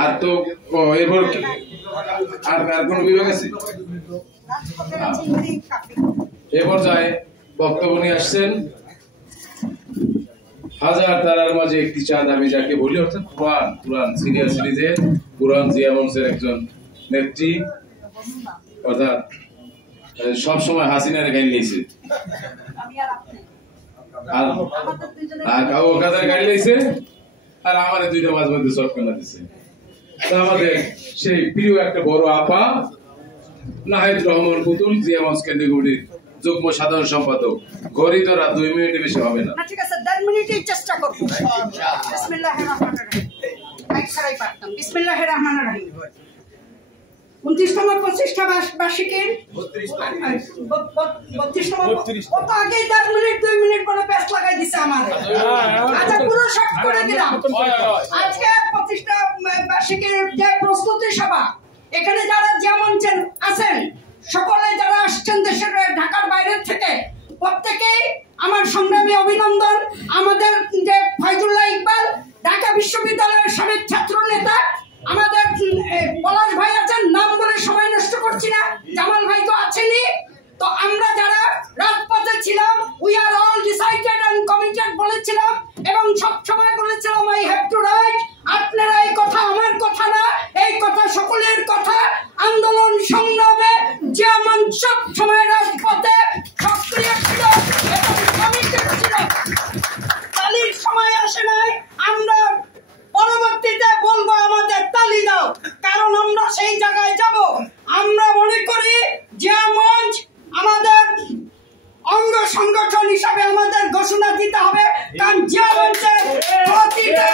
আর তো এরপর আর কোন বিভাগ আছে? এ পর্যায়ে বক্তব্য নিয়ে আসছেন হাজার তারার মাঝে একটি চাঁদ আমি যাকে বলি, অর্থাৎ কোরআন সিরিয়াল সিরিজের কোরআন জিয়া মঞ্চের একজন নেত্রী, অর্থাৎ সবসময় হাসিনার গাড়ি নিয়েছে আর কাদের গাড়ি নিয়েছে আর আমার দুইটা মাঝে মধ্যে চটকানা দিচ্ছে। আমাদের সেই প্রিয় একটা বড় আপা নাহিদ রহমান পুতুল জিয়া মঞ্চ কেন্দ্রীয় কমিটির যুগ্ম সাধারণ সম্পাদক। গরিদরা 2 মিনিটের বেশি হবে না। ঠিক আছে, 1.5 মিনিটেই চেষ্টা করব। বিসমিল্লাহির রহমানির রহিম। ছাড়াই পারতাম। বিসমিল্লাহির রহমানির রহিম। 29তম প্রতিষ্ঠা বার্ষিকীর 32তম কত আগে 10 মিনিট 2 মিনিট বলে পেছ লাগাই দিছে আমাদের। আচ্ছা পুরো শর্ট করে দিলাম। আজকে প্রতিষ্ঠা বার্ষিকীর যে প্রস্তুতি সভা, এখানে যারা যেমন আছেন সকলে যারা আসছেন দেশের ঢাকার বাইরে থেকে, প্রত্যেকেই আমার সংগ্রামী অভিনন্দন। আমাদের যে ফয়জুল্লাহ ইকবাল ঢাকা বিশ্ববিদ্যালয়ের সাবেক ছাত্র নেতা, আমাদের পলাশ ভাই আছেন, নাম বলে সময় নষ্ট করছি না, জামাল ভাই তো আছেনই। তো আমরা যারা রাজপথে ছিলাম, we are all decided and committed বলেছিলাম এবং সব সময় বলেছিলাম আই হ্যাভ টু রাইট। আপনারা এই কথা আমার কথা না, এই কথা সকলের কথা। আন্দোলন সংগ্রামে যেমন সব সময় রাজপথে সক্রিয় ছিল এবং কমিটেড ছিল। তালির সময় আসে নাই, আমরা পরবর্তীতে বলবো আমাদের তালি দাও, কারণ আমরা সেই জায়গায় যাব। আমরা মনে করি যে মঞ্চ আমাদের অঙ্গ সংগঠন হিসাবে আমাদের ঘোষণা দিতে হবে, কারণ যে মঞ্চের প্রতিটা